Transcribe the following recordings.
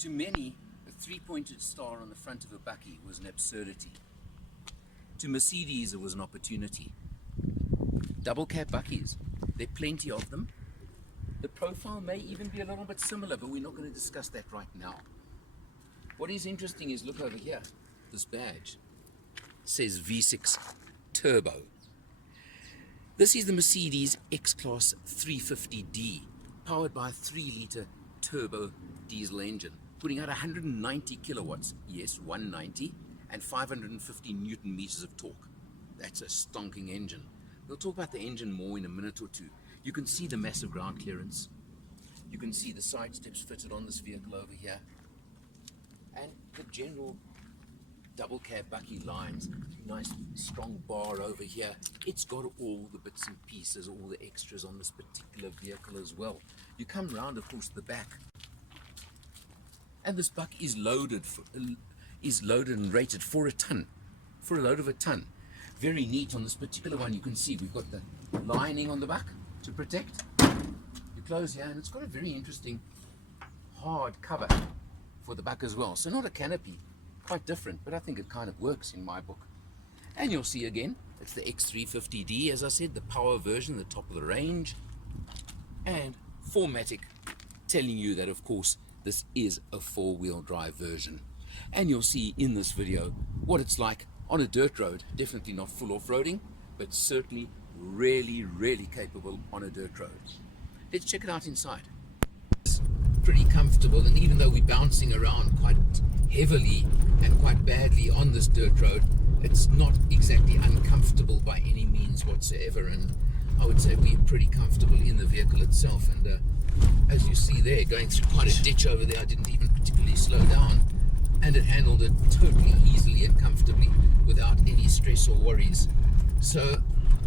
To many, a three-pointed star on the front of a bakkie was an absurdity. To Mercedes, it was an opportunity. Double cab bakkies, there are plenty of them. The profile may even be a little bit similar, but we're not going to discuss that right now. What is interesting is, look over here, this badge says V6 Turbo. This is the Mercedes X-Class 350d, powered by a 3-litre turbo diesel engine, putting out 190 kilowatts, yes, 190, and 550 newton meters of torque. That's a stonking engine. We'll talk about the engine more in a minute or two. You can see the massive ground clearance. You can see the side steps fitted on this vehicle over here. And the general double cab bakkie lines, nice strong bar over here. It's got all the bits and pieces, all the extras on this particular vehicle as well. You come round, of course, the back, and this buck is loaded and rated for a ton, for a load of a ton. Very neat on this particular one. You can see we've got the lining on the back to protect. You close here, and it's got a very interesting hard cover for the back as well. So not a canopy, quite different, but I think it kind of works in my book. And you'll see again, it's the X350d, as I said, the power version, the top of the range, and 4MATIC, telling you that, of course, this is a 4-wheel drive version. And you'll see in this video what it's like on a dirt road. Definitely not full off-roading, but certainly really, really capable on a dirt road. Let's check it out inside. It's pretty comfortable, and even though we're bouncing around quite heavily and quite badly on this dirt road, it's not exactly uncomfortable by any means whatsoever, and I would say we're pretty comfortable in the vehicle itself. And as you see there, going through quite a ditch over there, I didn't even particularly slow down, and it handled it totally easily and comfortably without any stress or worries. So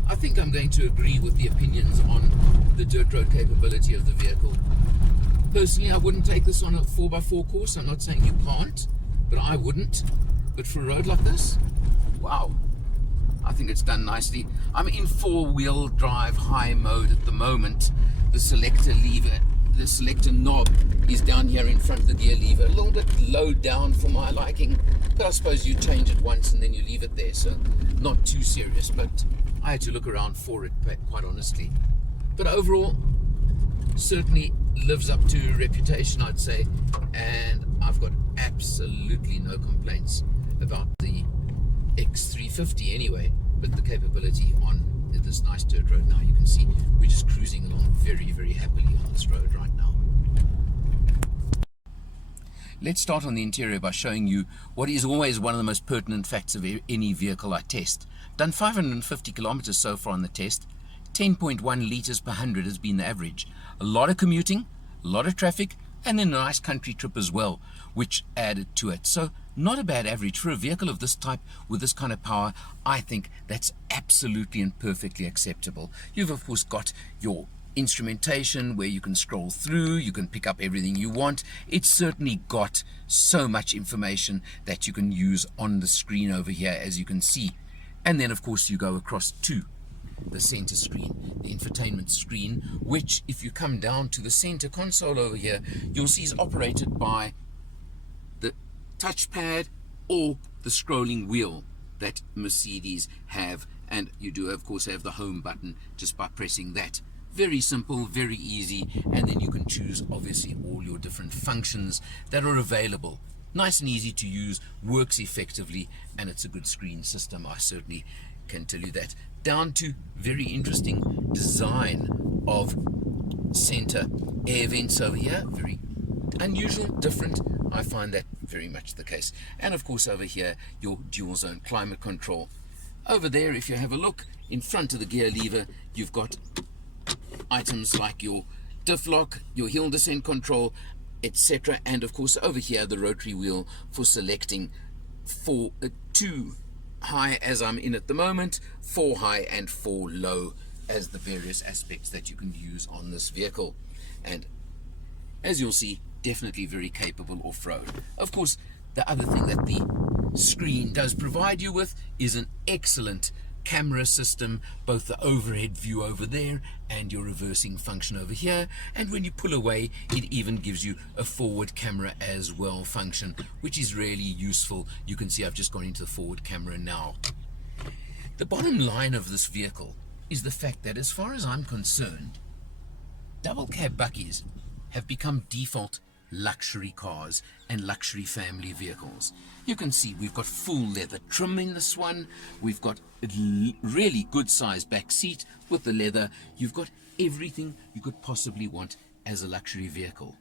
I think I'm going to agree with the opinions on the dirt road capability of the vehicle. Personally, I wouldn't take this on a 4x4 course. I'm not saying you can't, but I wouldn't. But for a road like this, wow, I think it's done nicely. I'm in 4-wheel drive high mode at the moment. The selector lever, the selector knob is down here in front of the gear lever. A little bit low down for my liking, but I suppose you change it once and then you leave it there, so not too serious. But I had to look around for it, quite honestly. But overall, certainly lives up to reputation, I'd say, and I've got absolutely no complaints about the X350 anyway, but the capability on this nice dirt road. Now you can see we're just cruising along very, very happily on this road right now. Let's start on the interior by showing you what is always one of the most pertinent facts of any vehicle I test. Done 550 kilometers so far on the test. 10.1 litres per 100 has been the average. A lot of commuting, a lot of traffic, and then a nice country trip as well, which added to it. So not a bad average for a vehicle of this type with this kind of power. I think that's absolutely and perfectly acceptable. You've of course got your instrumentation where you can scroll through, you can pick up everything you want. It's certainly got so much information that you can use on the screen over here, as you can see. And then of course you go across to the center screen, the infotainment screen, which if you come down to the center console over here, you'll see is operated by the touchpad or the scrolling wheel that Mercedes have, and you do of course have the home button just by pressing that. Very simple, very easy, and then you can choose obviously all your different functions that are available. Nice and easy to use, works effectively, and it's a good screen system. I certainly can tell you that. Down to very interesting design of center air vents over here. Very unusual, different. I find that very much the case. And of course over here, your dual zone climate control. Over there, if you have a look, in front of the gear lever, you've got items like your diff lock, your hill descent control, etc. And of course over here, the rotary wheel for selecting for 2 high as I'm in at the moment, 4 high and 4 low as the various aspects that you can use on this vehicle. And as you'll see, definitely very capable off-road. Of course, the other thing that the screen does provide you with is an excellent camera system, both the overhead view over there and your reversing function over here, and when you pull away it even gives you a forward camera as well function, which is really useful. You can see I've just gone into the forward camera now. The bottom line of this vehicle is the fact that, as far as I'm concerned, double cab bakkies have become default luxury cars and luxury family vehicles. You can see we've got full leather trim in this one. We've got a really good sized back seat with the leather. You've got everything you could possibly want as a luxury vehicle.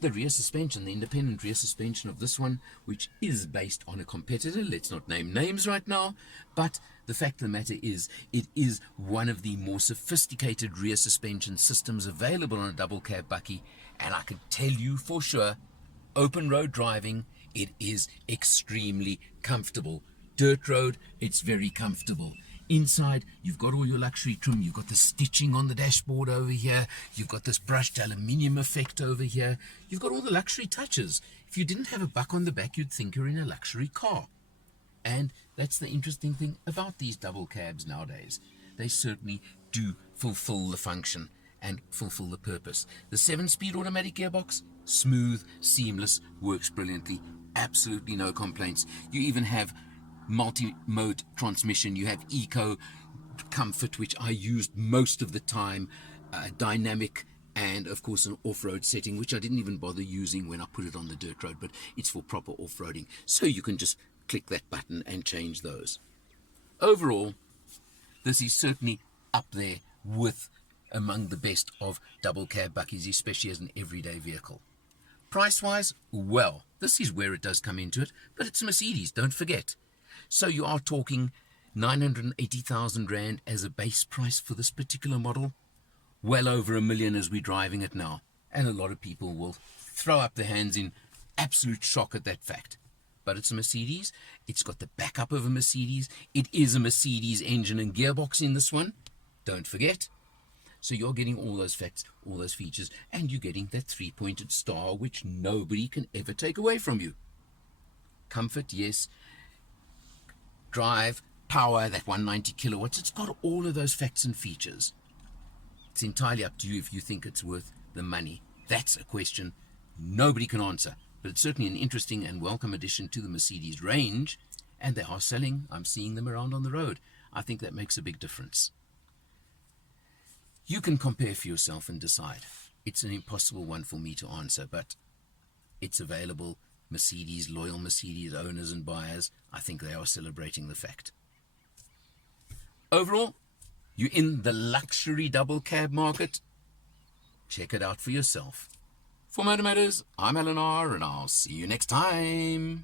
The rear suspension, the independent rear suspension of this one, which is based on a competitor, let's not name names right now, but the fact of the matter is, it is one of the more sophisticated rear suspension systems available on a double cab bakkie, and I can tell you for sure, open road driving, it is extremely comfortable. Dirt road, it's very comfortable. Inside, you've got all your luxury trim. You've got the stitching on the dashboard over here. You've got this brushed aluminium effect over here. You've got all the luxury touches. If you didn't have a buck on the back, you'd think you're in a luxury car. And that's the interesting thing about these double cabs nowadays. They certainly do fulfill the function and fulfill the purpose. The 7-speed automatic gearbox, smooth, seamless, works brilliantly. Absolutely no complaints. You even have multi-mode transmission. You have eco, comfort, which I used most of the time, dynamic, and of course an off-road setting, which I didn't even bother using when I put it on the dirt road, but it's for proper off-roading, so you can just click that button and change those. Overall, this is certainly up there with among the best of double cab bakkies, especially as an everyday vehicle. Price-wise, well, this is where it does come into it, but it's Mercedes, don't forget. So you are talking 980,000 Rand as a base price for this particular model. Well over $1 million as we're driving it now. And a lot of people will throw up their hands in absolute shock at that fact. But it's a Mercedes. It's got the backup of a Mercedes. It is a Mercedes engine and gearbox in this one. Don't forget. So you're getting all those facts, all those features, and you're getting that 3-pointed star, which nobody can ever take away from you. Comfort, yes. Drive, power, that 190 kilowatts, it's got all of those facts and features. It's entirely up to you if you think it's worth the money. That's a question nobody can answer, but it's certainly an interesting and welcome addition to the Mercedes range, and they are selling. I'm seeing them around on the road. I think that makes a big difference. You can compare for yourself and decide. It's an impossible one for me to answer, but it's available. Mercedes, loyal Mercedes owners and buyers, I think they are celebrating the fact. Overall, you're in the luxury double cab market. Check it out for yourself. For Motor Matters, I'm Eleanor, and I'll see you next time.